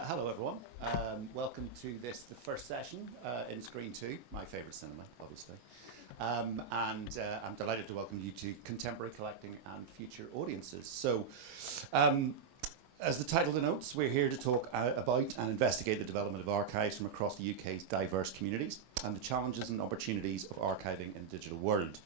Hello everyone, welcome to the first session in Screen 2, my favourite cinema, obviously. And I'm delighted to welcome you to Contemporary Collecting and Future Audiences. So, as the title denotes, we're here to talk about and investigate the development of archives from across the UK's diverse communities and the challenges and opportunities of archiving in the digital world.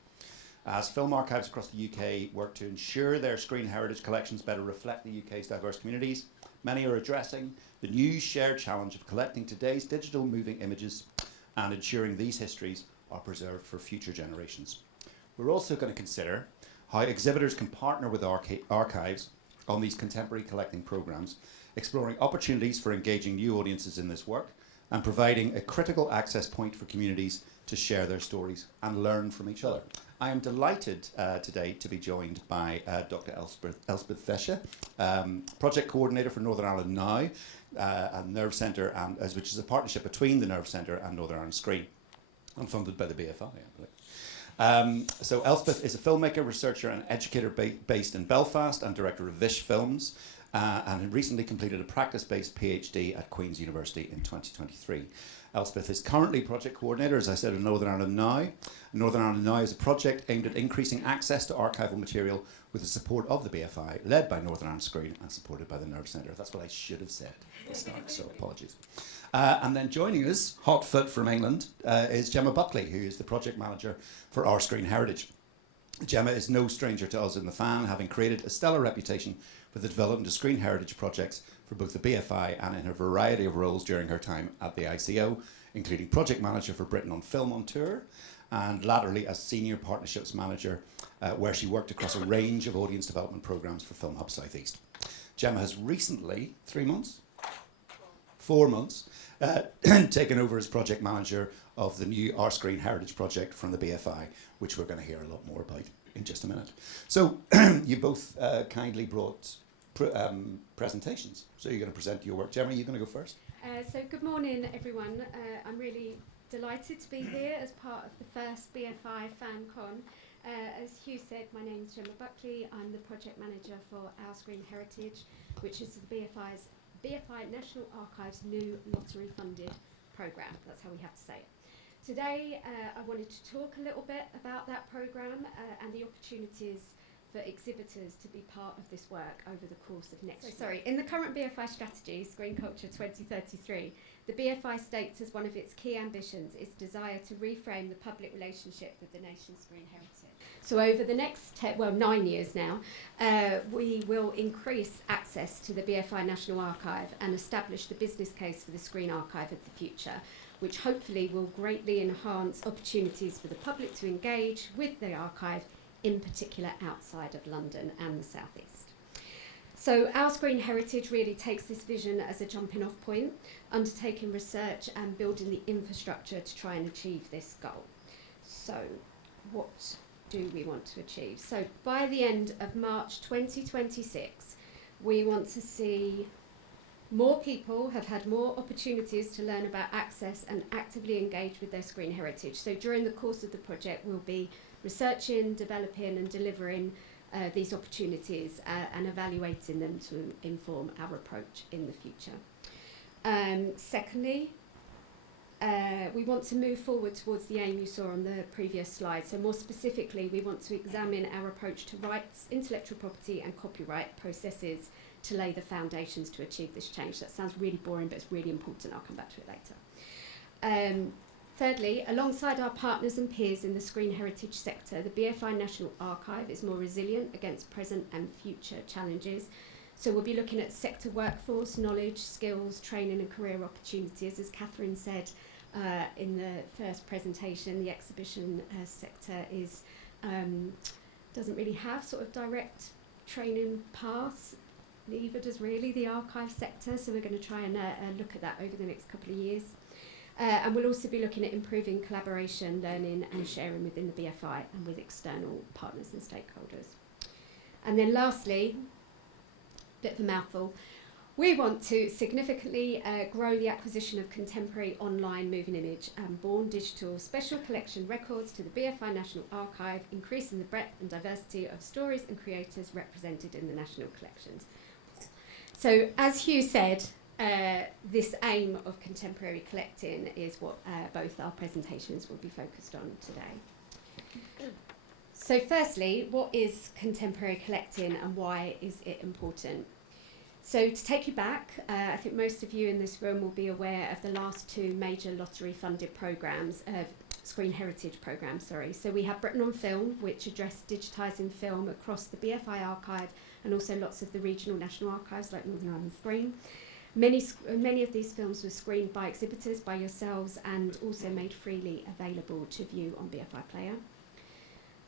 As film archives across the UK work to ensure their screen heritage collections better reflect the UK's diverse communities, many are addressing the new shared challenge of collecting today's digital moving images and ensuring these histories are preserved for future generations. We're also going to consider how exhibitors can partner with archives on these contemporary collecting programmes, exploring opportunities for engaging new audiences in this work and providing a critical access point for communities to share their stories and learn from each other. I am delighted today to be joined by Dr. Elspeth Vischer, Project Coordinator for Northern Ireland Now, and Nerve Centre, which is a partnership between the Nerve Centre and Northern Ireland Screen, and funded by the BFI, I believe. So Elspeth is a filmmaker, researcher and educator based in Belfast and director of Vischer films, and recently completed a practice-based PhD at Queen's University in 2023. Elspeth is currently project coordinator, as I said, in Northern Ireland Now. Northern Ireland Now is a project aimed at increasing access to archival material with the support of the BFI, led by Northern Ireland Screen and supported by the Nerve Centre. That's what I should have said at the start, so apologies. And then joining us, hot foot from England, is JemmaBuckley, who is the project manager for Our Screen Heritage. Gemma is no stranger to us in the fan, having created a stellar reputation for the development of screen heritage projects for both the BFI and in her variety of roles during her time at the ICO, including project manager for Britain on Film on Tour, and latterly as senior partnerships manager, where she worked across a range of audience development programmes for Film Hub South East. Gemma has recently, 4 months, taken over as project manager of the new Our Screen Heritage project from the BFI, which we're going to hear a lot more about in just a minute. So you both kindly brought presentations. So you're going to present your work. Gemma, are you going to go first? So good morning, everyone. I'm really delighted to be here as part of the first BFI FanCon. As Hugh said, my name is JemmaBuckley. I'm the project manager for Our Screen Heritage, which is the BFI National Archives' new lottery-funded programme. That's how we have to say it. Today, I wanted to talk a little bit about that programme and the opportunities for exhibitors to be part of this work over the course of next year. In the current BFI strategy, Screen Culture 2033, the BFI states as one of its key ambitions its desire to reframe the public relationship with the nation's screen heritage. So over the next 9 years now, we will increase access to the BFI National Archive and establish the business case for the Screen Archive of the future, which hopefully will greatly enhance opportunities for the public to engage with the archive, in particular outside of London and the South East. So Our Screen Heritage really takes this vision as a jumping off point, undertaking research and building the infrastructure to try and achieve this goal. So what do we want to achieve? So by the end of March 2026, we want to see more people have had more opportunities to learn about access and actively engage with their screen heritage. So during the course of the project, we'll be researching, developing and delivering these opportunities and evaluating them to inform our approach in the future. Secondly, we want to move forward towards the aim you saw on the previous slide. So more specifically, we want to examine our approach to rights, intellectual property and copyright processes to lay the foundations to achieve this change. That sounds really boring, but it's really important. I'll come back to it later. Thirdly, alongside our partners and peers in the screen heritage sector, the BFI National Archive is more resilient against present and future challenges. So we'll be looking at sector workforce, knowledge, skills, training and career opportunities. As Catherine said in the first presentation, the exhibition sector doesn't really have sort of direct training paths. Neither does really the archive sector, so we're going to try and look at that over the next couple of years. And we'll also be looking at improving collaboration, learning and sharing within the BFI and with external partners and stakeholders. And then lastly, bit of a mouthful, we want to significantly grow the acquisition of contemporary online moving image and born digital special collection records to the BFI National Archive, increasing the breadth and diversity of stories and creators represented in the national collections. So as Hugh said, this aim of contemporary collecting is what both our presentations will be focused on today. So firstly, what is contemporary collecting and why is it important? So to take you back, I think most of you in this room will be aware of the last two major lottery-funded programmes, Screen Heritage programmes, sorry. So we have Britain on Film, which addressed digitising film across the BFI archive and also lots of the regional national archives like Northern Ireland Screen. Many of these films were screened by exhibitors, by yourselves, and also made freely available to view on BFI Player.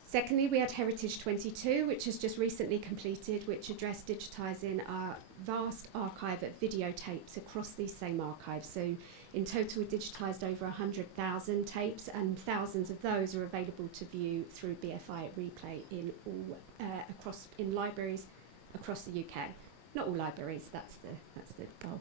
Secondly, we had Heritage 22, which has just recently completed, which addressed digitising our vast archive of videotapes across these same archives. So in total, we digitised over 100,000 tapes, and thousands of those are available to view through BFI Replay in all in libraries across the UK. Not all libraries, that's the goal.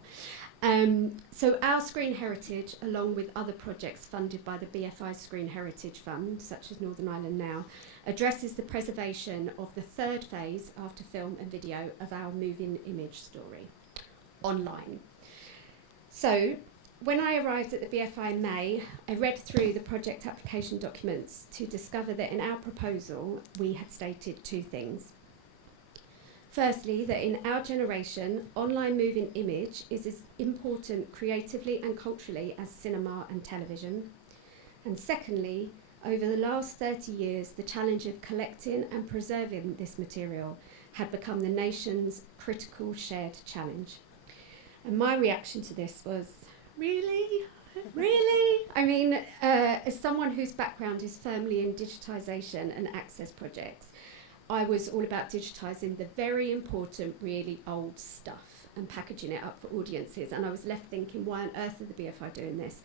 So our Screen Heritage, along with other projects funded by the BFI Screen Heritage Fund, such as Northern Ireland Now, addresses the preservation of the third phase after film and video of our moving image story, online. So when I arrived at the BFI in May, I read through the project application documents to discover that in our proposal, we had stated two things. Firstly, that in our generation, online moving image is as important creatively and culturally as cinema and television. And secondly, over the last 30 years, the challenge of collecting and preserving this material had become the nation's critical shared challenge. And my reaction to this was, really? Really? I mean, as someone whose background is firmly in digitisation and access projects, I was all about digitising the very important, really old stuff and packaging it up for audiences. And I was left thinking, why on earth are the BFI doing this?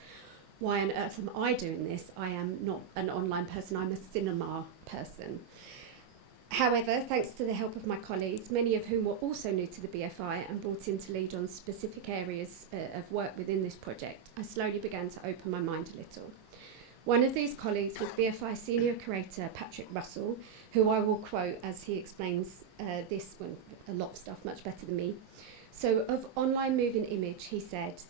Why on earth am I doing this? I am not an online person, I'm a cinema person. However, thanks to the help of my colleagues, many of whom were also new to the BFI and brought in to lead on specific areas of work within this project, I slowly began to open my mind a little. One of these colleagues was BFI Senior Curator Patrick Russell, who I will quote as he explains this one, a lot of stuff much better than me. So of online moving image, he said,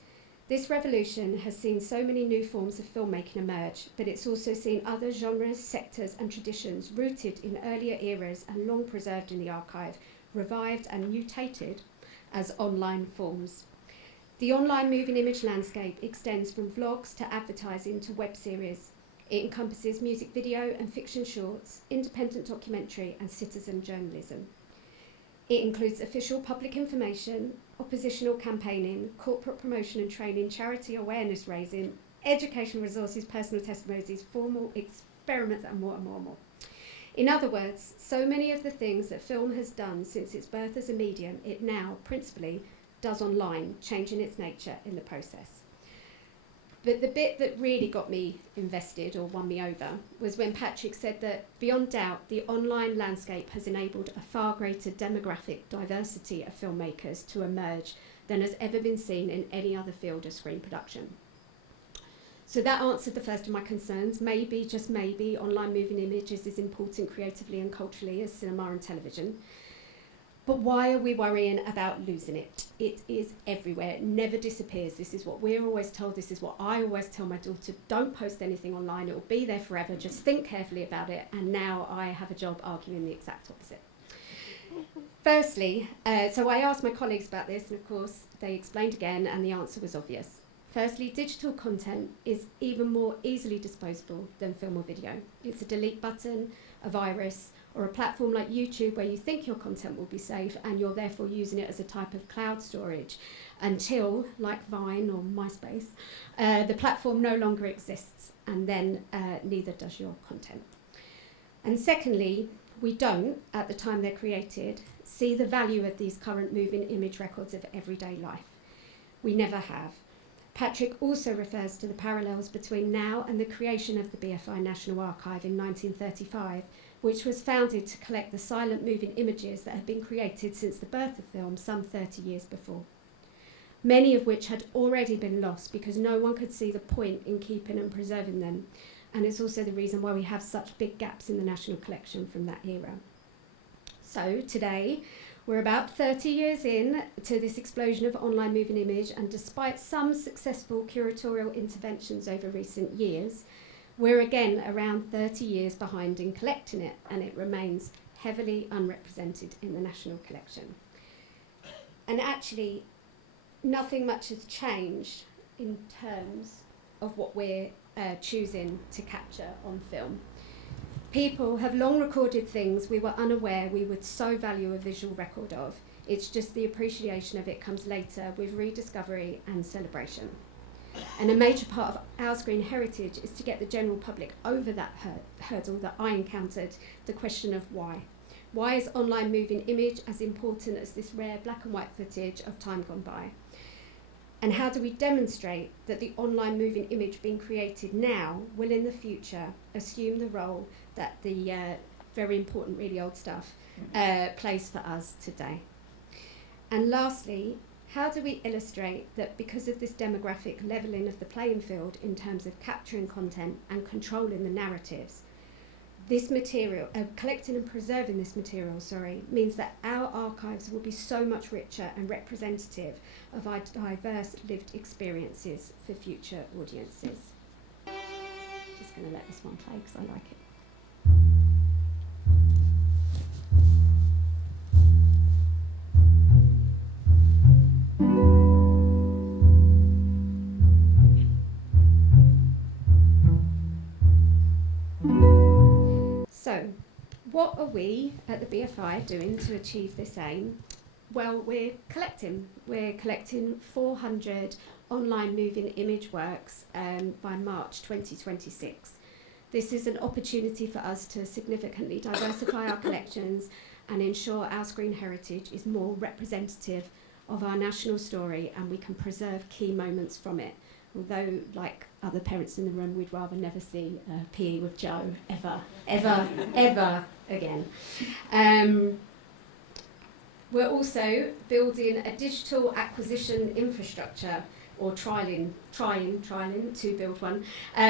"This revolution has seen so many new forms of filmmaking emerge, but it's also seen other genres, sectors and traditions rooted in earlier eras and long preserved in the archive, revived and mutated as online forms. The online moving image landscape extends from vlogs to advertising to web series. It encompasses music video and fiction shorts, independent documentary and citizen journalism. It includes official public information, oppositional campaigning, corporate promotion and training, charity awareness raising, educational resources, personal testimonies, formal experiments and more and more and more. In other words, so many of the things that film has done since its birth as a medium, it now principally does online, changing its nature in the process." But the bit that really got me invested or won me over was when Patrick said that beyond doubt, the online landscape has enabled a far greater demographic diversity of filmmakers to emerge than has ever been seen in any other field of screen production. So that answered the first of my concerns. Maybe, just maybe, online moving image is as important creatively and culturally as cinema and television. But why are we worrying about losing it? It is everywhere. It never disappears. This is what we're always told. This is what I always tell my daughter. Don't post anything online. It will be there forever. Just think carefully about it. And now I have a job arguing the exact opposite. Firstly, so I asked my colleagues about this, and of course they explained again, and the answer was obvious. Firstly, digital content is even more easily disposable than film or video. It's a delete button, a virus, or a platform like YouTube where you think your content will be safe and you're therefore using it as a type of cloud storage until, like Vine or MySpace, the platform no longer exists, and then neither does your content. And secondly, we don't, at the time they're created, see the value of these current moving image records of everyday life. We never have. Patrick also refers to the parallels between now and the creation of the BFI National Archive in 1935, which was founded to collect the silent moving images that had been created since the birth of film some 30 years before, many of which had already been lost because no one could see the point in keeping and preserving them, and it's also the reason why we have such big gaps in the national collection from that era. So today, We're about 30 years in to this explosion of online moving image, and despite some successful curatorial interventions over recent years, we're again around 30 years behind in collecting it, and it remains heavily unrepresented in the national collection. And actually, nothing much has changed in terms of what we're choosing to capture on film. People have long recorded things we were unaware we would so value a visual record of. It's just the appreciation of it comes later with rediscovery and celebration. And a major part of our screen heritage is to get the general public over that hurdle that I encountered, the question of why. Why is online moving image as important as this rare black and white footage of time gone by? And how do we demonstrate that the online moving image being created now will in the future assume the role that the very important, really old stuff plays for us today? And lastly, how do we illustrate that because of this demographic levelling of the playing field in terms of capturing content and controlling the narratives, this material, collecting and preserving this material, means that our archives will be so much richer and representative of our diverse lived experiences for future audiences. Just going to let this one play because I like it. So, what are we at the BFI doing to achieve this aim? Well, we're collecting 400 online moving image works by March 2026. This is an opportunity for us to significantly diversify our collections and ensure our screen heritage is more representative of our national story, and we can preserve key moments from it. Although, like other parents in the room, we'd rather never see PE with Joe ever again. We're also building a digital acquisition infrastructure, or trying to build one,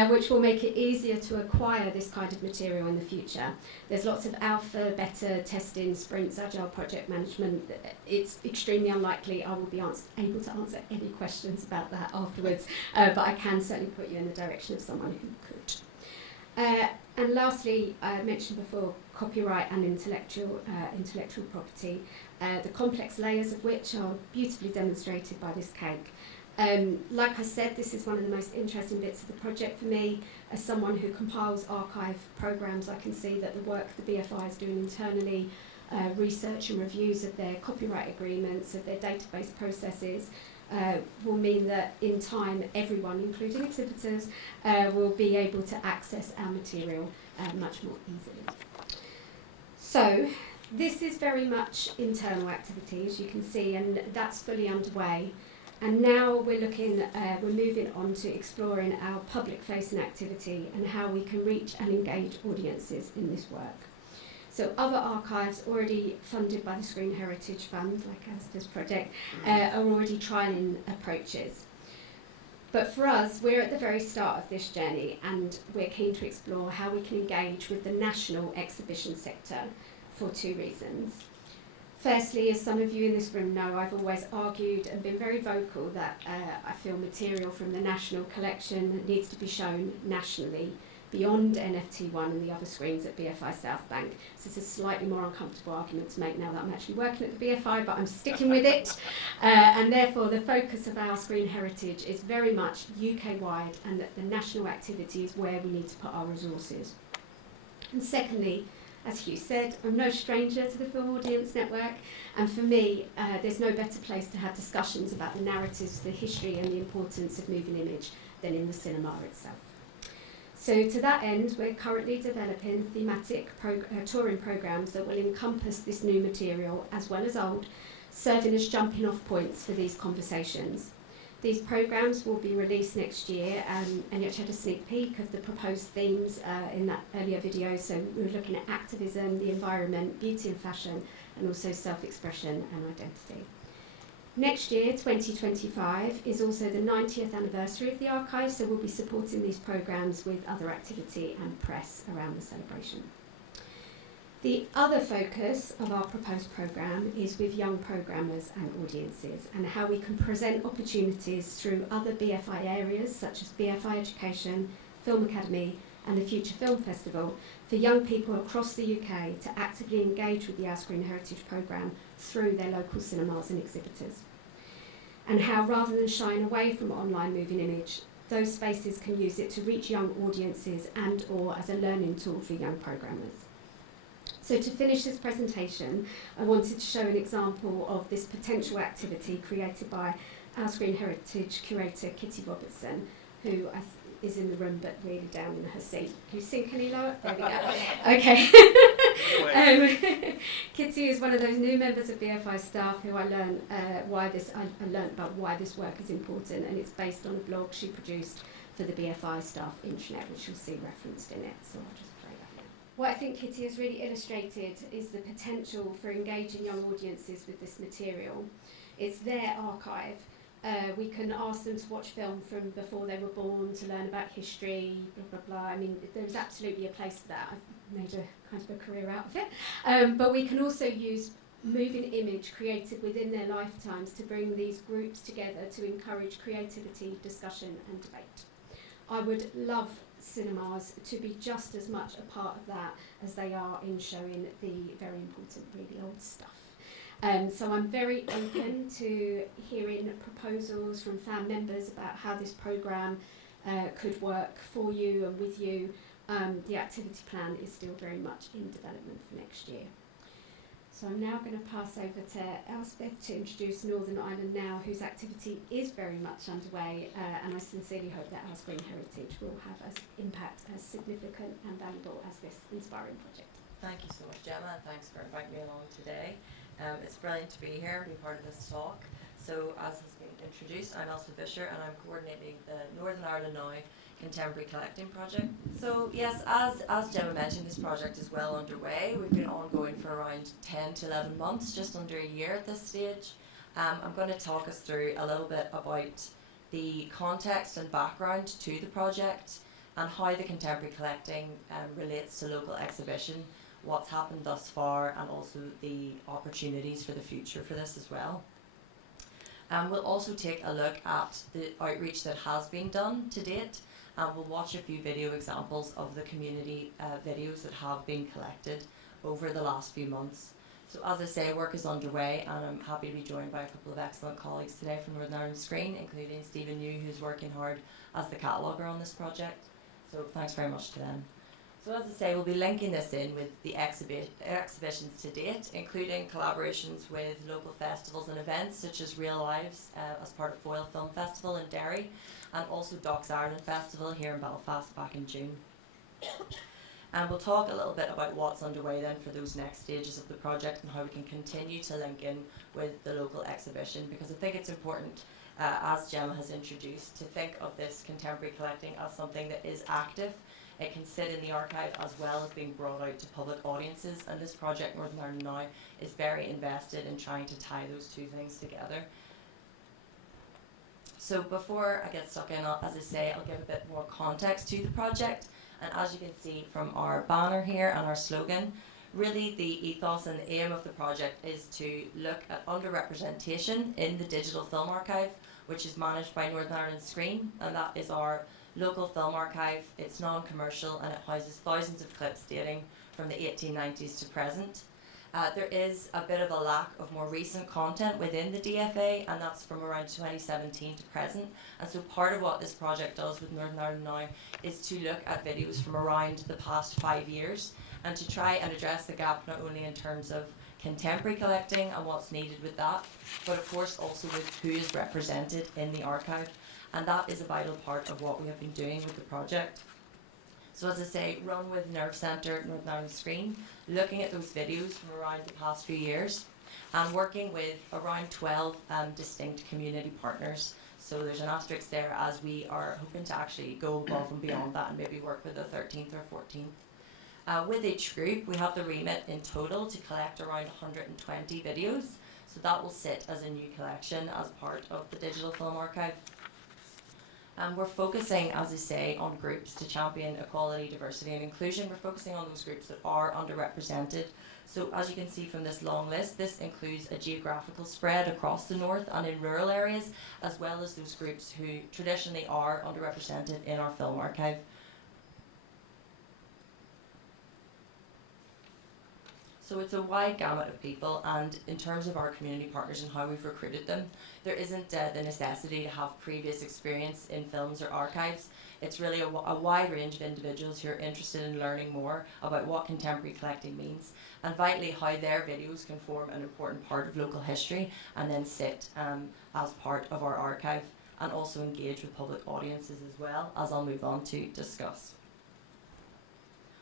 which will make it easier to acquire this kind of material in the future. There's lots of alpha, beta testing, sprints, agile project management. It's extremely unlikely I will be able to answer any questions about that afterwards, but I can certainly put you in the direction of someone who could. And lastly, I mentioned before copyright and intellectual property, the complex layers of which are beautifully demonstrated by this cake. Like I said, this is one of the most interesting bits of the project for me. As someone who compiles archive programs, I can see that the work the BFI is doing internally, research and reviews of their copyright agreements, of their database processes, will mean that in time everyone, including exhibitors, will be able to access our material much more easily. So this is very much internal activity, as you can see, and that's fully underway. And now we're moving on to exploring our public-facing activity and how we can reach and engage audiences in this work. So other archives already funded by the Screen Heritage Fund, like Elspeth's project, are already trialling approaches. But for us, we're at the very start of this journey, and we're keen to explore how we can engage with the national exhibition sector for two reasons. Firstly, as some of you in this room know, I've always argued and been very vocal that I feel material from the national collection needs to be shown nationally, beyond NFT1 and the other screens at BFI South Bank. So it's a slightly more uncomfortable argument to make now that I'm actually working at the BFI, but I'm sticking with it. And therefore, the focus of our screen heritage is very much UK-wide, and that the national activity is where we need to put our resources. And secondly, as Hugh said, I'm no stranger to the Film Audience Network, and for me, there's no better place to have discussions about the narratives, the history and the importance of moving image than in the cinema itself. So to that end, we're currently developing thematic touring programmes that will encompass this new material as well as old, serving as jumping off points for these conversations. These programmes will be released next year, and you actually had a sneak peek of the proposed themes in that earlier video. So we were looking at activism, the environment, beauty and fashion, and also self-expression and identity. Next year, 2025, is also the 90th anniversary of the archive, so we'll be supporting these programmes with other activity and press around the celebration. The other focus of our proposed programme is with young programmers and audiences, and how we can present opportunities through other BFI areas such as BFI Education, Film Academy and the Future Film Festival for young people across the UK to actively engage with the Our Screen Heritage programme through their local cinemas and exhibitors. And how, rather than shying away from online moving image, those spaces can use it to reach young audiences and or as a learning tool for young programmers. So to finish this presentation, I wanted to show an example of this potential activity created by Our Screen Heritage curator Kitty Robertson, who is in the room but really down in her seat. Can you sink any lower? There we go. Okay. Kitty is one of those new members of BFI staff who I learned I learned about why this work is important, and it's based on a blog she produced for the BFI staff intranet, which you'll see referenced in it. So I'll just play that now. What I think Kitty has really illustrated is the potential for engaging young audiences with this material. It's their archive. We can ask them to watch film from before they were born, to learn about history, blah, blah, blah. I mean, there's absolutely a place for that. I've made a kind of a career out of it. But we can also use moving image created within their lifetimes to bring these groups together to encourage creativity, discussion and debate. I would love cinemas to be just as much a part of that as they are in showing the very important, really old stuff. So I'm very open to hearing proposals from fan members about how this programme could work for you and with you. The activity plan is still very much in development for next year. So I'm now going to pass over to Elspeth to introduce Northern Ireland Now, whose activity is very much underway, and I sincerely hope that Our Screen Heritage will have an impact as significant and valuable as this inspiring project. Thank you so much, Gemma, and thanks for inviting me along today. It's brilliant to be here and be part of this talk. So, as has been introduced, I'm Elspeth Vischer and I'm coordinating the Northern Ireland Now Contemporary Collecting Project. So, yes, as Gemma mentioned, this project is well underway. We've been ongoing for around 10 to 11 months, just under a year at this stage. I'm going to talk us through a little bit about the context and background to the project and how the contemporary collecting relates to local exhibition, what's happened thus far, and also the opportunities for the future for this as well. We'll also take a look at the outreach that has been done to date, and we'll watch a few video examples of the community videos that have been collected over the last few months. So as I say, work is underway, and I'm happy to be joined by a couple of excellent colleagues today from Northern Ireland Screen, including Stephen New, who's working hard as the cataloguer on this project. So thanks very much to them. So as I say, we'll be linking this in with the exhibitions to date, including collaborations with local festivals and events such as Real Lives as part of Foyle Film Festival in Derry, and also Docs Ireland Festival here in Belfast back in June. And we'll talk a little bit about what's underway then for those next stages of the project and how we can continue to link in with the local exhibition, because I think it's important, as Gemma has introduced, to think of this contemporary collecting as something that is active. It can sit in the archive as well as being brought out to public audiences, and this project, Northern Ireland Now, is very invested in trying to tie those two things together. So before I get stuck in, as I say, I'll give a bit more context to the project, and as you can see from our banner here and our slogan, really the ethos and the aim of the project is to look at underrepresentation in the digital film archive, which is managed by Northern Ireland Screen, and that is our local film archive. It's non-commercial and it houses thousands of clips dating from the 1890s to present. There is a bit of a lack of more recent content within the DFA, and that's from around 2017 to present. And so part of what this project does with Northern Ireland Now is to look at videos from around the past 5 years and to try and address the gap not only in terms of contemporary collecting and what's needed with that, but of course also with who is represented in the archive. And that is a vital part of what we have been doing with the project. So as I say, run with Nerve Centre, Northern Ireland Screen, looking at those videos from around the past few years and working with around 12 distinct community partners. So there's an asterisk there, as we are hoping to actually go above and beyond that and maybe work with the 13th or 14th. With each group, we have the remit in total to collect around 120 videos. So that will sit as a new collection as part of the digital film archive. We're focusing, as I say, on groups to champion equality, diversity and inclusion. We're focusing on those groups that are underrepresented. So as you can see from this long list, this includes a geographical spread across the north and in rural areas, as well as those groups who traditionally are underrepresented in our film archive. So it's a wide gamut of people, and in terms of our community partners and how we've recruited them, there isn't the necessity to have previous experience in films or archives. It's really a wide range of individuals who are interested in learning more about what contemporary collecting means, and vitally how their videos can form an important part of local history and then sit as part of our archive, and also engage with public audiences as well, as I'll move on to discuss.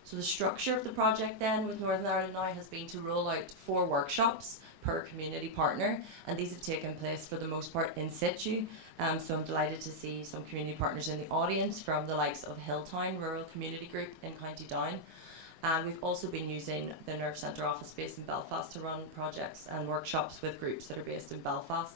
So the structure of the project then with Northern Ireland Now has been to roll out 4 workshops per community partner, and these have taken place for the most part in situ. So I'm delighted to see some community partners in the audience from the likes of Hilltown Rural Community Group in County Down. And we've also been using the Nerve Centre office space in Belfast to run projects and workshops with groups that are based in Belfast.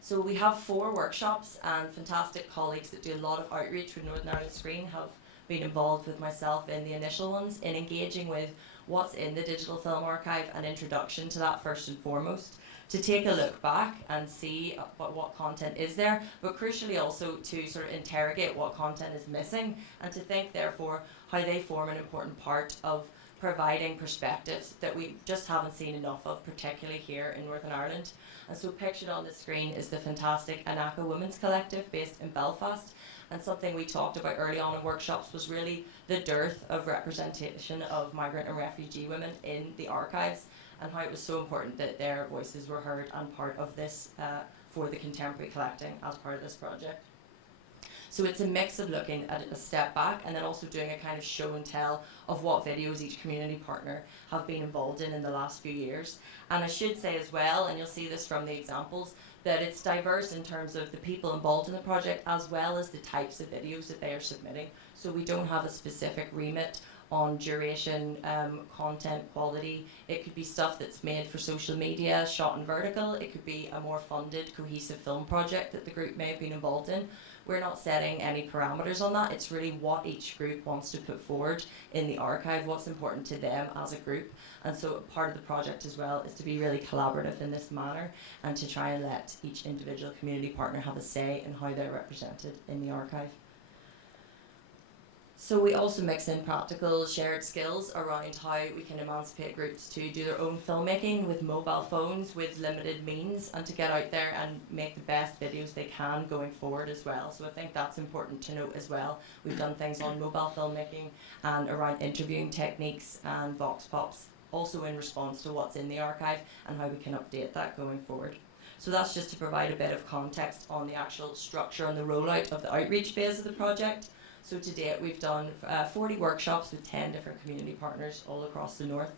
So we have 4 workshops, and fantastic colleagues that do a lot of outreach with Northern Ireland Screen have been involved with myself in the initial ones in engaging with what's in the digital film archive and introduction to that first and foremost, to take a look back and see what content is there, but crucially also to sort of interrogate what content is missing, and to think therefore how they form an important part of providing perspectives that we just haven't seen enough of, particularly here in Northern Ireland. And so pictured on the screen is the fantastic Anaka Women's Collective based in Belfast. And something we talked about early on in workshops was really the dearth of representation of migrant and refugee women in the archives, and how it was so important that their voices were heard and part of this for the contemporary collecting as part of this project. So it's a mix of looking at a step back and then also doing a kind of show and tell of what videos each community partner have been involved in the last few years. And I should say as well, and you'll see this from the examples, that it's diverse in terms of the people involved in the project as well as the types of videos that they are submitting. So we don't have a specific remit on duration, content, quality. It could be stuff that's made for social media, shot in vertical. It could be a more funded, cohesive film project that the group may have been involved in. We're not setting any parameters on that. It's really what each group wants to put forward in the archive, what's important to them as a group. And so part of the project as well is to be really collaborative in this manner and to try and let each individual community partner have a say in how they're represented in the archive. So we also mix in practical shared skills around how we can emancipate groups to do their own filmmaking with mobile phones with limited means, and to get out there and make the best videos they can going forward as well. So I think that's important to note as well. We've done things on mobile filmmaking and around interviewing techniques and vox pops, also in response to what's in the archive and how we can update that going forward. So that's just to provide a bit of context on the actual structure and the rollout of the outreach phase of the project. So to date we've done 40 workshops with 10 different community partners all across the north.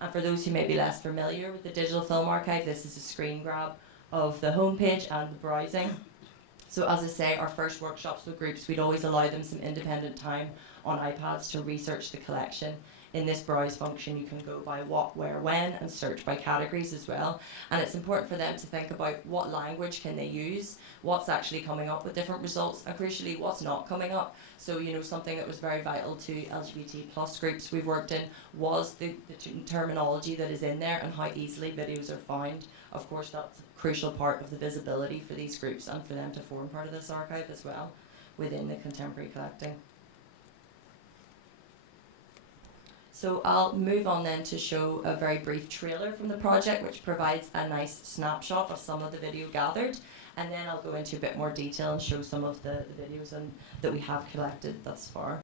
And for those who may be less familiar with the digital film archive, this is a screen grab of the homepage and the browsing. So as I say, our first workshops with groups, we'd always allow them some independent time on iPads to research the collection. In this browse function you can go by what, where, when, and search by categories as well. And it's important for them to think about what language can they use, what's actually coming up with different results, and crucially what's not coming up. So something that was very vital to LGBT plus groups we've worked in was the terminology that is in there and how easily videos are found. Of course that's a crucial part of the visibility for these groups and for them to form part of this archive as well within the contemporary collecting. So I'll move on then to show a very brief trailer from the project which provides a nice snapshot of some of the video gathered, and then I'll go into a bit more detail and show some of the videos that we have collected thus far.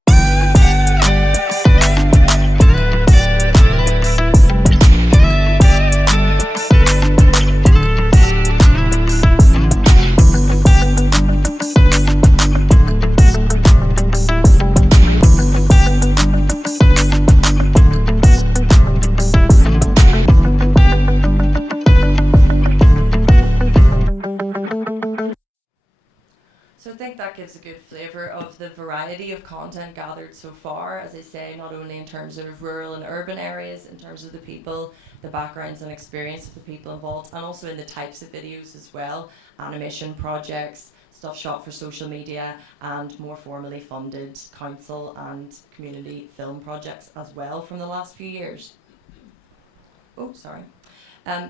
So I think that gives a good flavour of the variety of content gathered so far, as I say, not only in terms of rural and urban areas, in terms of the people, the backgrounds and experience of the people involved, and also in the types of videos as well, animation projects, stuff shot for social media, and more formally funded council and community film projects as well from the last few years. Oh, sorry.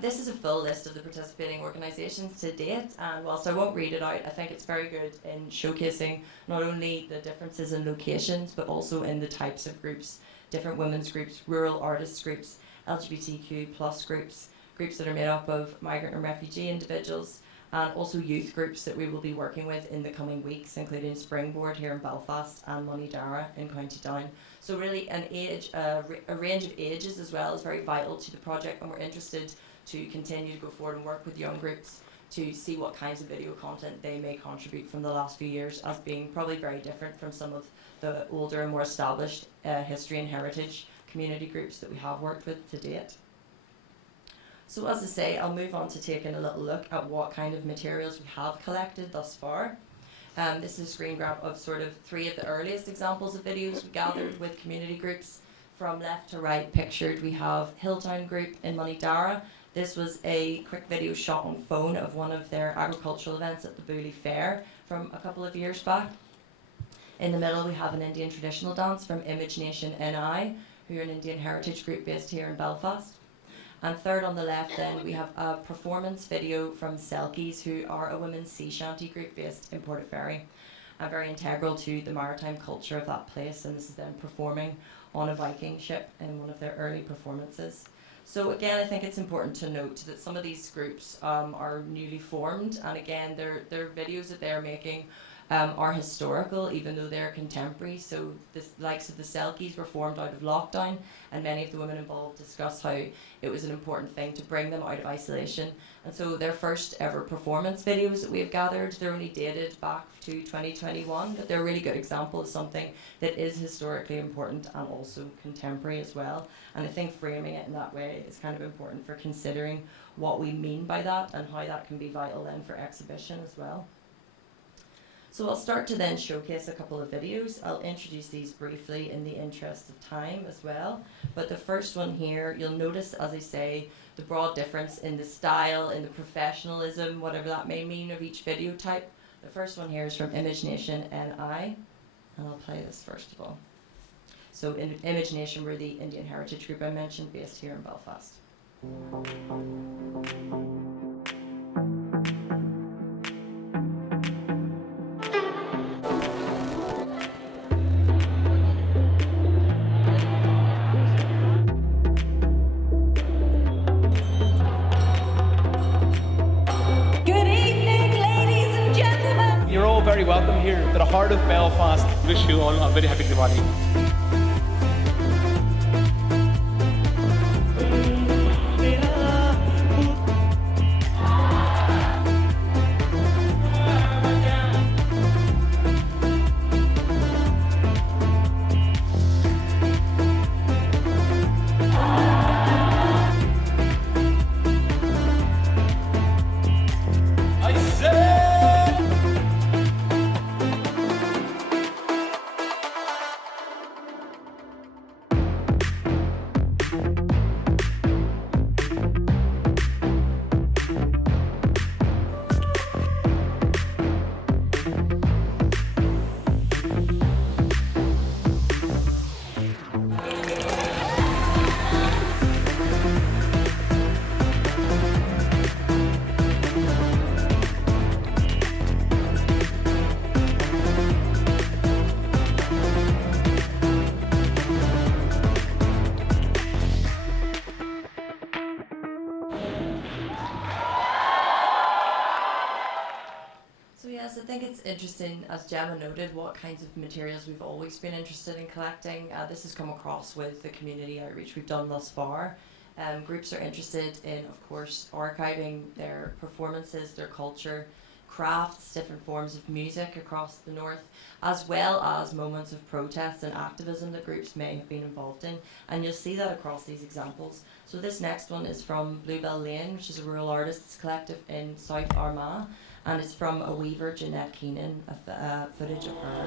This is a full list of the participating organisations to date, and whilst I won't read it out, I think it's very good in showcasing not only the differences in locations, but also in the types of groups, different women's groups, rural artists groups, LGBTQ plus groups, groups that are made up of migrant and refugee individuals, and also youth groups that we will be working with in the coming weeks, including Springboard here in Belfast and Monidara in County Down. So really a range of ages as well is very vital to the project, and we're interested to continue to go forward and work with young groups to see what kinds of video content they may contribute from the last few years, as being probably very different from some of the older and more established history and heritage community groups that we have worked with to date. So as I say, I'll move on to taking a little look at what kind of materials we have collected thus far. This is a screen grab of sort of 3 of the earliest examples of videos we gathered with community groups. From left to right pictured, we have Hilltown Group in Monidara. This was a quick video shot on phone of one of their agricultural events at the Booley Fair from a couple of years back. In the middle we have an Indian traditional dance from Image Nation NI, who are an Indian heritage group based here in Belfast. And third on the left then we have a performance video from Selkies, who are a women's sea shanty group based in Portaferry, and very integral to the maritime culture of that place, and this is them performing on a Viking ship in one of their early performances. So again, I think it's important to note that some of these groups are newly formed, and again, their videos that they're making are historical, even though they're contemporary. So the likes of the Selkies were formed out of lockdown, and many of the women involved discuss how it was an important thing to bring them out of isolation. And so their first ever performance videos that we have gathered, they're only dated back to 2021, but they're a really good example of something that is historically important and also contemporary as well. And I think framing it in that way is kind of important for considering what we mean by that and how that can be vital then for exhibition as well. So I'll start to then showcase a couple of videos. I'll introduce these briefly in the interest of time as well. But the first one here, you'll notice, as I say, the broad difference in the style, in the professionalism, whatever that may mean, of each video type. The first one here is from Image Nation NI, and I'll play this first of all. So Image Nation were the Indian heritage group I mentioned, based here in Belfast. Very welcome here to the heart of Belfast. Wish you all a very happy Diwali. I think it's interesting, as Gemma noted, what kinds of materials we've always been interested in collecting. This has come across with the community outreach we've done thus far. Groups are interested in, of course, archiving their performances, their culture, crafts, different forms of music across the north, as well as moments of protest and activism that groups may have been involved in. And you'll see that across these examples. So this next one is from Bluebell Lane, which is a rural artists collective in South Armagh. And it's from a weaver, Jeanette Keenan, footage of her.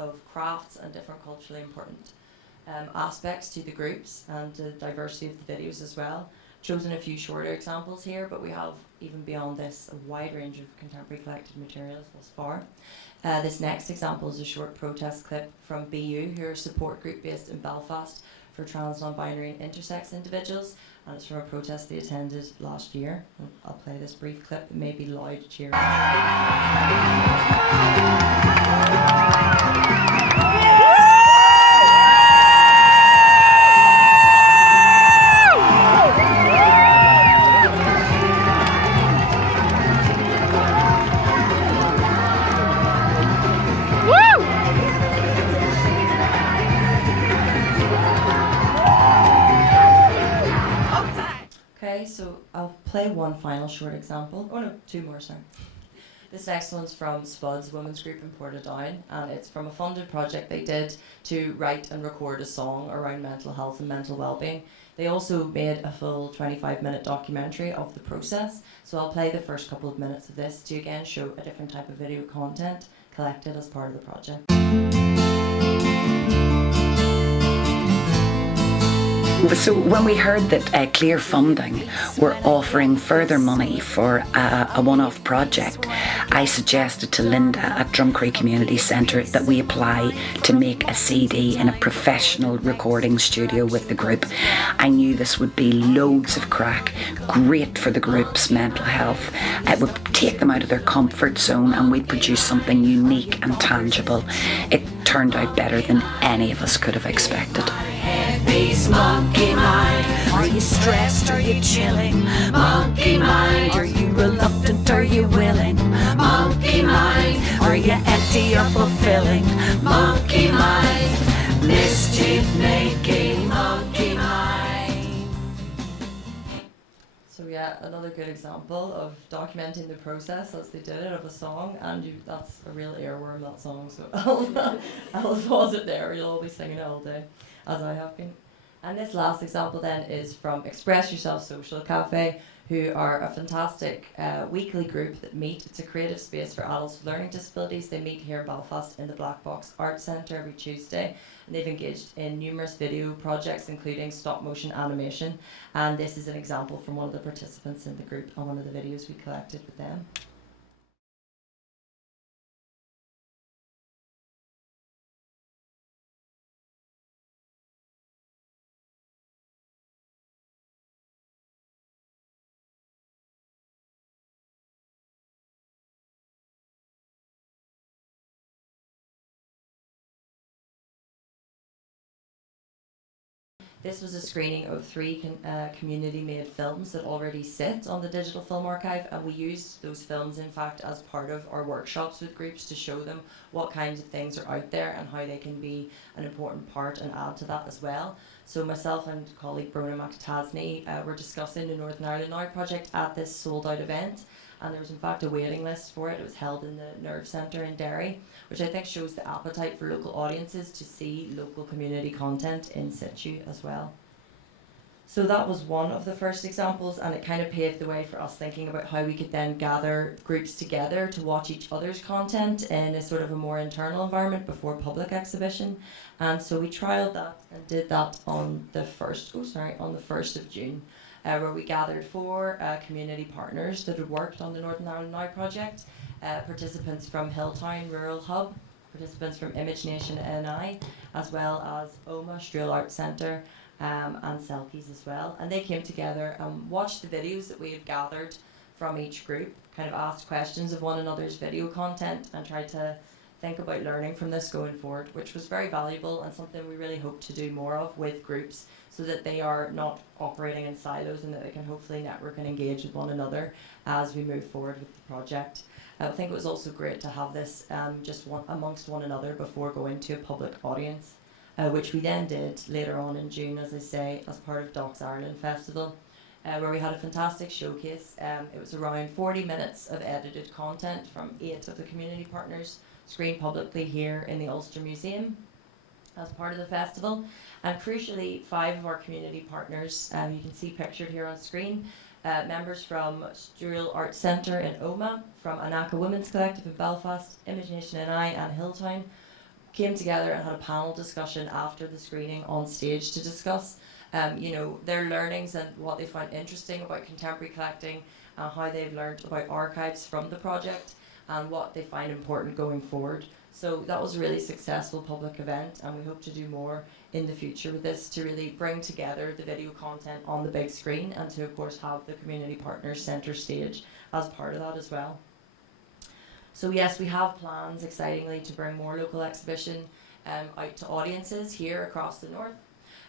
of crafts and different culturally important aspects to the groups and the diversity of the videos as well. Chosen a few shorter examples here, but we have, even beyond this, a wide range of contemporary collected materials thus far. This next example is a short protest clip from BU, who are a support group based in Belfast for trans, non-binary and intersex individuals, and it's from a protest they attended last year. I'll play this brief clip. It may be loud cheering. Okay, so I'll play one final short example. Oh no, two more, sorry. This next one's from Spuds Women's Group in Portadown, and it's from a funded project they did to write and record a song around mental health and mental well-being. They also made a full 25-minute documentary of the process, so I'll play the first couple of minutes of this to again show a different type of video content collected as part of the project. So when we heard that Clear Funding were offering further money for a one-off project, I suggested to Linda at Drumcree Community Centre that we apply to make a CD in a professional recording studio with the group. I knew this would be loads of crack, great for the group's mental health. It would take them out of their comfort zone and we'd produce something unique and tangible. It turned out better than any of us could have expected. Headpiece, monkey mind. Are you stressed? Are you chilling? Monkey mind. Are you reluctant? Are you willing? Monkey mind. Are you empty or fulfilling? Monkey mind. Mischief making monkey mind. So yeah, another good example of documenting the process as they did it of a song, and that's a real earworm, that song, so I'll pause it there. You'll all be singing it all day, as I have been. And this last example then is from Express Yourself Social Cafe, who are a fantastic weekly group that meet. It's a creative space for adults with learning disabilities. They meet here in Belfast in the Black Box Arts Centre every Tuesday, and they've engaged in numerous video projects, including stop motion animation. And this is an example from one of the participants in the group on one of the videos we collected with them. This was a screening of 3 community-made films that already sit on the Digital Film Archive, and we used those films, in fact, as part of our workshops with groups to show them what kinds of things are out there and how they can be an important part and add to that as well. So myself and colleague Brona McTasney were discussing the Northern Ireland Now project at this sold-out event, and there was in fact a waiting list for it. It was held in the Nerve Centre in Derry, which I think shows the appetite for local audiences to see local community content in situ as well. So that was one of the first examples, and it kind of paved the way for us thinking about how we could then gather groups together to watch each other's content in a sort of a more internal environment before public exhibition. And so we trialled that and did that on the 1st of June. Where we gathered 4 community partners that had worked on the Northern Ireland Now project, participants from Hilltown Rural Hub, participants from Image Nation NI, as well as OMA, Strual Arts Centre, and Selkies as well. And they came together and watched the videos that we had gathered from each group, kind of asked questions of one another's video content and tried to think about learning from this going forward, which was very valuable and something we really hope to do more of with groups, so that they are not operating in silos and that they can hopefully network and engage with one another as we move forward with the project. I think it was also great to have this just amongst one another before going to a public audience, which we then did later on in June, as I say, as part of Docs Ireland Festival, where we had a fantastic showcase. It was around 40 minutes of edited content from 8 of the community partners, screened publicly here in the Ulster Museum as part of the festival. And crucially, 5 of our community partners, you can see pictured here on screen, members from Strual Arts Centre in OMA, from Anaka Women's Collective in Belfast, Image Nation NI and Hilltown, came together and had a panel discussion after the screening on stage to discuss their learnings and what they found interesting about contemporary collecting, how they've learned about archives from the project, and what they find important going forward. So that was a really successful public event, and we hope to do more in the future with this to really bring together the video content on the big screen and to, of course, have the community partners centre stage as part of that as well. So yes, we have plans, excitingly, to bring more local exhibition out to audiences here across the north.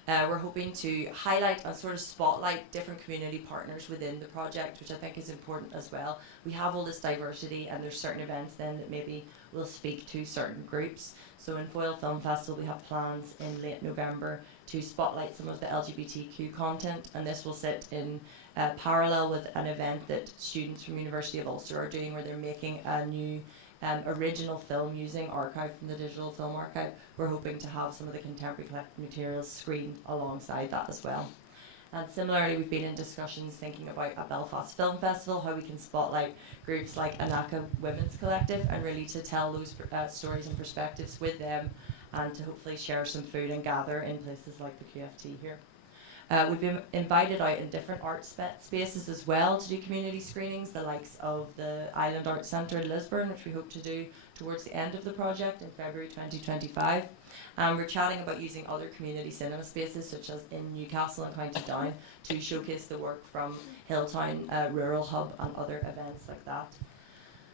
We're hoping to highlight and sort of spotlight different community partners within the project, which I think is important as well. We have all this diversity, and there's certain events then that maybe will speak to certain groups. So in Foyle Film Festival, we have plans in late November to spotlight some of the LGBTQ content, and this will sit in parallel with an event that students from University of Ulster are doing, where they're making a new original film using archive from the Digital Film Archive. We're hoping to have some of the contemporary collected materials screened alongside that as well. And similarly, we've been in discussions thinking about a Belfast Film Festival, how we can spotlight groups like Anaka Women's Collective, and really to tell those stories and perspectives with them, and to hopefully share some food and gather in places like the QFT here. We've been invited out in different art spaces as well to do community screenings, the likes of the Island Arts Centre in Lisburn, which we hope to do towards the end of the project in February 2025. We're chatting about using other community cinema spaces, such as in Newcastle and County Down, to showcase the work from Hilltown Rural Hub and other events like that.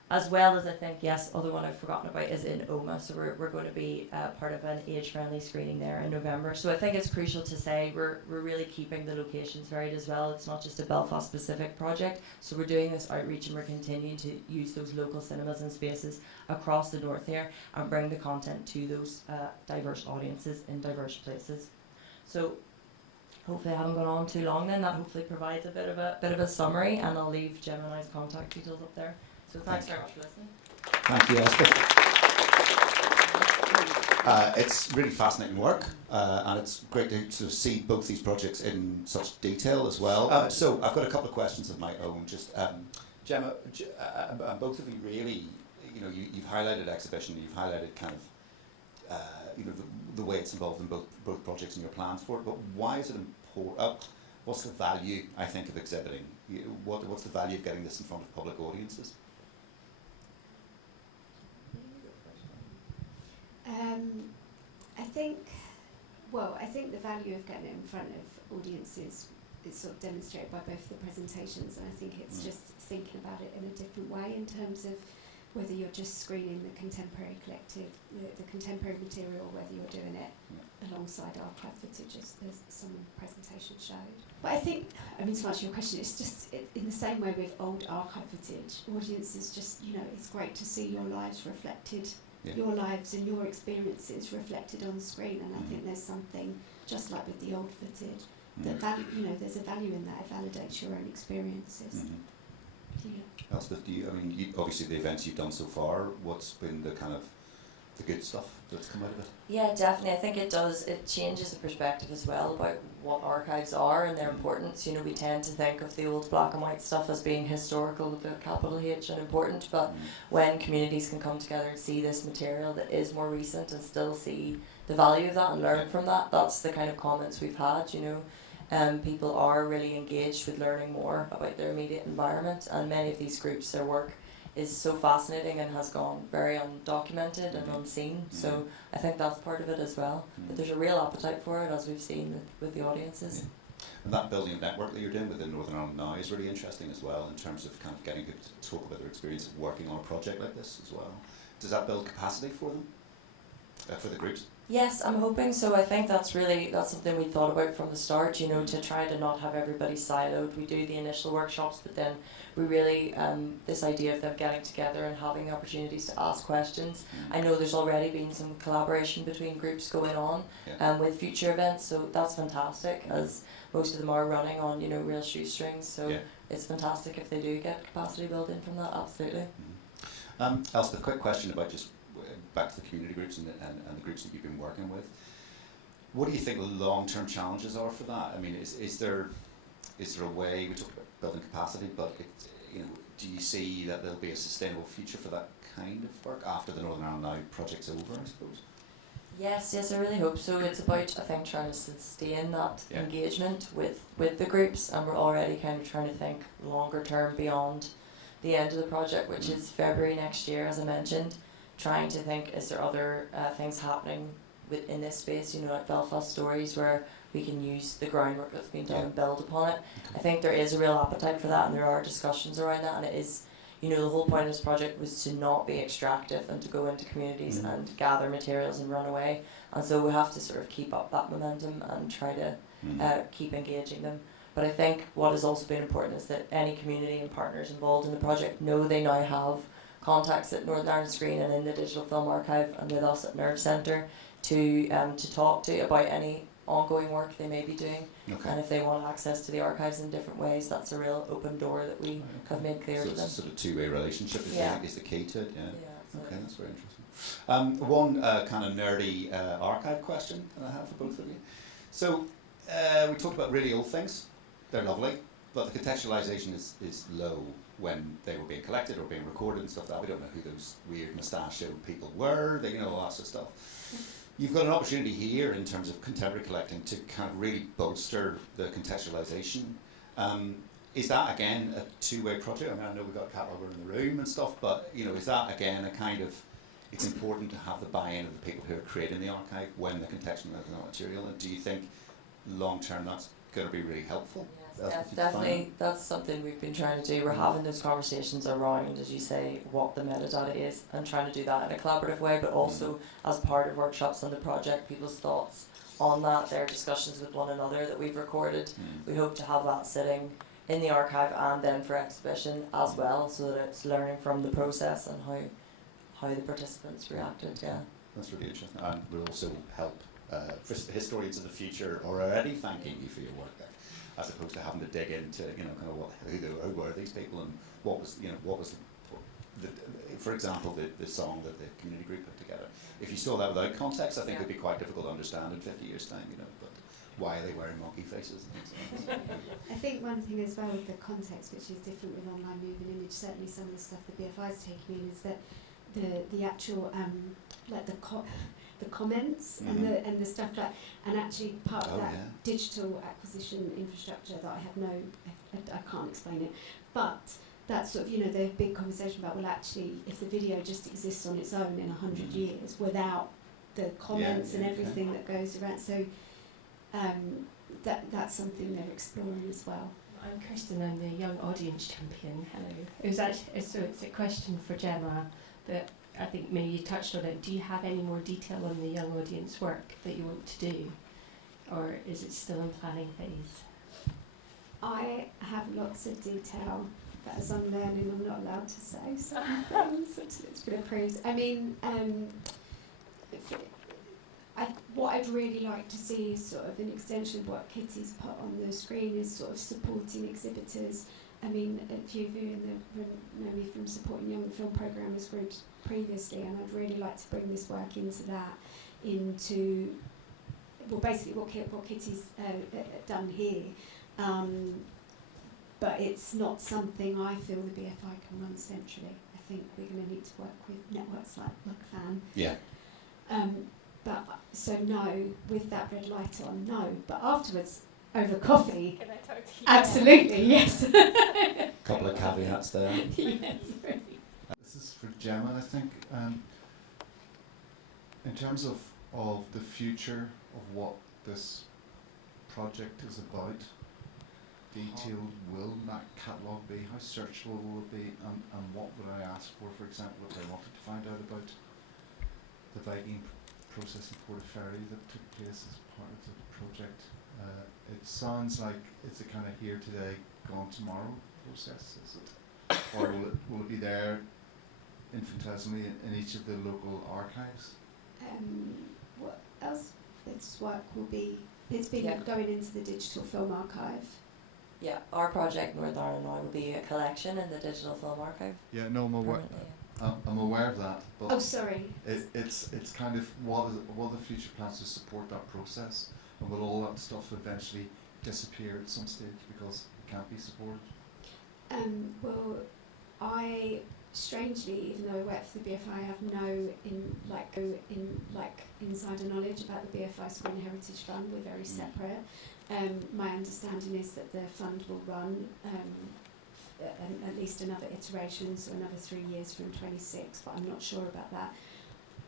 As well as, I think, yes, other one I've forgotten about is in Oma, so we're going to be part of an age-friendly screening there in November. So I think it's crucial to say we're really keeping the locations varied as well. It's not just a Belfast-specific project, so we're doing this outreach and we're continuing to use those local cinemas and spaces across the north here and bring the content to those diverse audiences in diverse places. So hopefully I haven't gone on too long then. That hopefully provides a bit of a summary, and I'll leave Gemma and I's contact details up there. So thanks very much for listening. Thank you, Elspeth. It's really fascinating work, and it's great to sort of see both these projects in such detail as well. So I've got a couple of questions of my own. Just Gemma, both of you really, you've highlighted exhibition, you've highlighted kind of, the way it's involved in both projects and your plans for it. But why is it important? What's the value, I think, of exhibiting? What's the value of getting this in front of public audiences? I think the value of getting it in front of audiences is sort of demonstrated by both the presentations, and I think it's just thinking about it in a different way in terms of whether you're just screening the contemporary collective, the contemporary material, or whether you're doing it alongside archive footage, as some of the presentation showed. But I think, to answer your question, it's just in the same way with old archive footage, audiences just, it's great to see your lives reflected, your lives and your experiences reflected on the screen, and I think there's something, just like with the old footage, that there's a value in that. It validates your own experiences. Elspeth, obviously the events you've done so far, what's been the kind of the good stuff that's come out of it? Yeah, definitely. I think it does. It changes the perspective as well about what archives are and their importance. We tend to think of the old black and white stuff as being historical with a capital H and important, but when communities can come together and see this material that is more recent and still see the value of that and learn from that, that's the kind of comments we've had, people are really engaged with learning more about their immediate environment, and many of these groups, their work is so fascinating and has gone very undocumented and unseen. So I think that's part of it as well. But there's a real appetite for it, as we've seen with the audiences. And that building a network that you're doing within Northern Ireland now is really interesting as well, in terms of kind of getting people to talk about their experience of working on a project like this as well. Does that build capacity for them, for the groups? Yes, I'm hoping so. I think that's something we thought about from the start, to try to not have everybody siloed. We do the initial workshops, but then we really, this idea of them getting together and having the opportunities to ask questions. I know there's already been some collaboration between groups going on with future events, so that's fantastic, as most of them are running on, real shoestrings, so it's fantastic if they do get capacity building from that, absolutely. Elspeth, quick question about just back to the community groups and the groups that you've been working with. What do you think the long-term challenges are for that? Is there a way, we talked about building capacity, but do you see that there'll be a sustainable future for that kind of work after the Northern Ireland Now project's over, I suppose? Yes, I really hope so. It's about, I think, trying to sustain that Yeah. engagement with the groups, and we're already kind of trying to think longer term beyond the end of the project, which is February next year, as I mentioned. Trying to think, is there other things happening within this space, like Belfast Stories, where we can use the groundwork that's been done Yeah. and build upon it. I think there is a real appetite for that, and there are discussions around that, and it is, the whole point of this project was to not be extractive and to go into communities Mhm. and gather materials and run away. And so we have to sort of keep up that momentum and try to keep engaging them. But I think what has also been important is that any community and partners involved in the project know they now have contacts at Northern Ireland Screen and in the Digital Film Archive and with us at Nerve Centre to talk to about any ongoing work they may be doing. Okay. And if they want access to the archives in different ways, that's a real open door that we have made clear So to it's them. a sort of two-way relationship Yeah. is the key to it, yeah. Yeah, Okay, that's very interesting. One kind of nerdy archive question that I have for both of you. So we talked about really old things. They're lovely, but the contextualisation is low when they were being collected or being recorded and stuff like that. We don't know who those weird mustachioed people were, all that sort of stuff. You've got an opportunity here in terms of contemporary collecting to kind of really bolster the contextualisation. Is that again a two-way project? I mean, I know we've got a cataloger in the room and stuff, but is that again a kind of, it's important to have the buy-in of the people who are creating the archive when they're contextualising that material, and do you think long-term that's going to be really helpful? Yes, definitely. That's something we've been trying to do. We're having those conversations around, as you say, what the metadata is, and trying to do that in a collaborative way, but also as part of workshops on the project, people's thoughts on that, their discussions with one another that we've recorded. We hope to have that sitting in the archive and then for exhibition as well, so that it's learning from the process and how the participants reacted. Yeah, that's really interesting, and will also help historians of the future are already thanking you for your work there, as opposed to having to dig into kind of who were these people and what was the for example the song that the community group put together. If you saw that without context, I think it would be quite difficult to understand in 50 years' time. But why are they wearing monkey faces and things like that? I think one thing as well with the context, which is different with online moving image, certainly some of the stuff the BFI is taking in, is that the actual like the comments and the stuff that, and actually part of that digital acquisition infrastructure that I can't explain it, but that's sort of the big conversation about, well, actually if the video just exists on its own in 100 years without the comments and everything that goes around, so that's something they're exploring as well. I'm Kirsten, I'm the Young Audience Champion. Hello. It was actually, so it's a question for Gemma, but I think maybe you touched on it. Do you have any more detail on the young audience work that you want to do, or is it still in planning phase? I have lots of detail, but as I'm learning, I'm not allowed to say some things until it's been approved. I mean, what I'd really like to see is sort of an extension of what Kitty's put on the screen, is sort of supporting exhibitors. I mean, a few of you in the room know me from supporting young film programmers groups previously, and I'd really like to bring this work into that, well, basically what Kitty's done here. But it's not something I feel the BFI can run centrally. I think we're going to need to work with networks like FAN. Yeah. But so no, with that red light on, no. But afterwards, over coffee, Can I talk to you? absolutely, yes. Couple of caveats there. Yes, really. This is for Gemma, I think. In terms of the future of what this project is about, detailed will that catalogue be? How searchable will it be? And what would I ask for example, if I wanted to find out about the Viking process in Portaferry that took place as part of the project? It sounds like it's a kind of here today, gone tomorrow process, is it? Or will it be there infinitesimally in each of the local archives? What else? This work will be. It's been going into the Digital Film Archive. Yeah, our project Northern Ireland Now will be a collection in the Digital Film Archive. Yeah, no, I'm aware. Permanently, I'm aware of that, but Oh, sorry. it's kind of what are the future plans to support that process, and will all that stuff eventually disappear at some stage because it can't be supported? Well, I strangely, even though I work for the BFI, I have no insider knowledge about the BFI Screen Heritage Fund. We're very separate. My understanding is that the fund will run at least another iteration, so another 3 years from 26, but I'm not sure about that.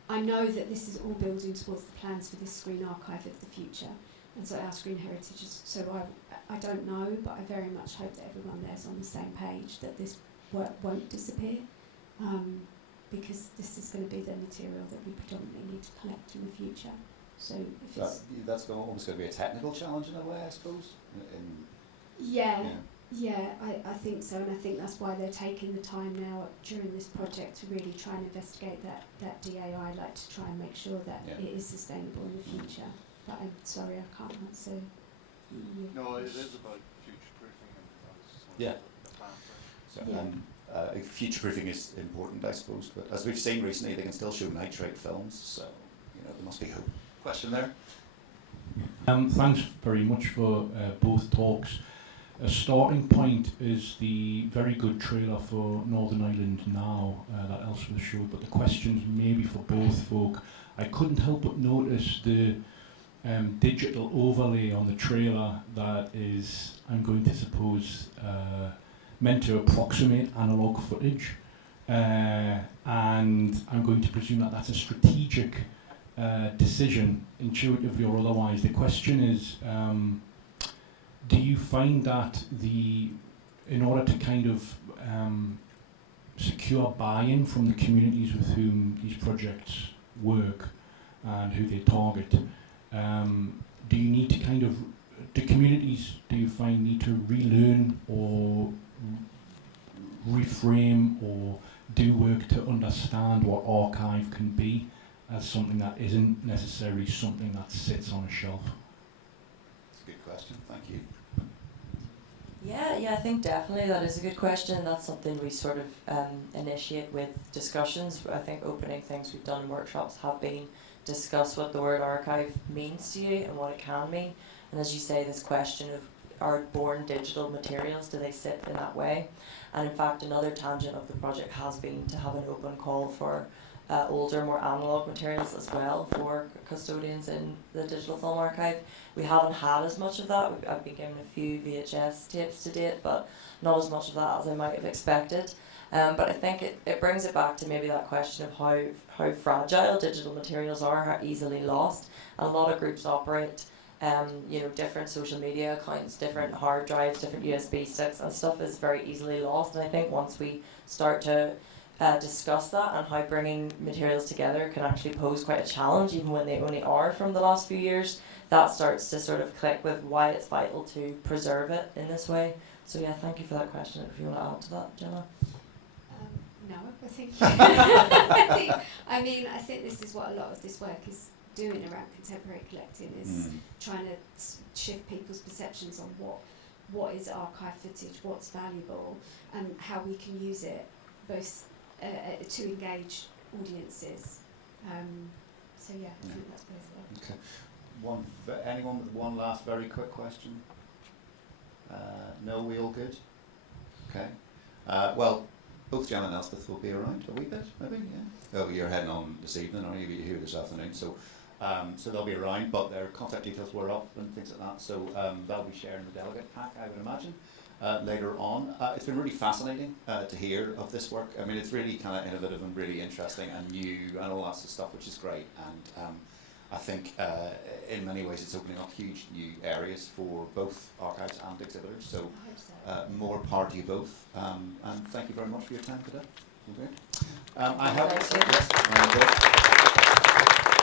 I know that this is all building towards the plans for this Screen Archive of the future, and so our Screen Heritage is, so I don't know, but I very much hope that everyone there's on the same page, that this work won't disappear, because this is going to be the material that we predominantly need to collect in the future. So if that's almost going to be a technical challenge in a way, I suppose. I think so, and I think that's why they're taking the time now during this project to really try and investigate that DAI, like to try and make sure that it is sustainable in the future. But I'm sorry, I can't answer. No, it is about future-proofing, and future-proofing is important, I suppose. But as we've seen recently, they can still show nitrate films, so there must be hope. Question there. Thanks very much for both talks. A starting point is the very good trailer for Northern Ireland Now that Elspeth showed, but the questions maybe for both folk. I couldn't help but notice the digital overlay on the trailer that is, I'm going to suppose, meant to approximate analogue footage, and I'm going to presume that that's a strategic decision, intuitively or otherwise. The question is, do you find that in order to kind of secure buy-in from the communities with whom these projects work and who they target, do you need to do communities, do you find, need to relearn or reframe or do work to understand what archive can be as something that isn't necessarily something that sits on a shelf? That's a good question, thank you. Yeah, I think definitely that is a good question. That's something we sort of initiate with discussions. I think opening things we've done in workshops have been discuss what the word archive means to you and what it can mean. And as you say, this question of are born digital materials, do they sit in that way? And in fact, another tangent of the project has been to have an open call for older, more analogue materials as well for custodians in the digital film archive. We haven't had as much of that. I've been given a few VHS tapes to date, but not as much of that as I might have expected. But I think it brings it back to maybe that question of how fragile digital materials are, how easily lost. And a lot of groups operate different social media accounts, different hard drives, different USB sticks, and stuff is very easily lost. And I think once we start to discuss that and how bringing materials together can actually pose quite a challenge, even when they only are from the last few years, that starts to sort of click with why it's vital to preserve it in this way. So yeah, thank you for that question. If you want to add to that, Gemma. No, I think I think this is what a lot of this work is doing around contemporary collecting, is trying to shift people's perceptions on what is archive footage, what's valuable, and how we can use it both to engage audiences. So yeah, I think that's both of them. Okay. Anyone with one last very quick question? No, we all good? Okay. Well, both Gemma and Elspeth will be around a wee bit, maybe, yeah. Oh, you're heading on this evening, or you're here this afternoon, so they'll be around, but their contact details were up and things like that, so that'll be shared in the delegate pack, I would imagine, later on. It's been really fascinating to hear of this work. I mean, it's really kind of innovative and really interesting and new and all that sort of stuff, which is great. And I think in many ways it's opening up huge new areas for both archives and exhibitors. So more power to you both. And thank you very much for your time today. Okay. I have. Yes,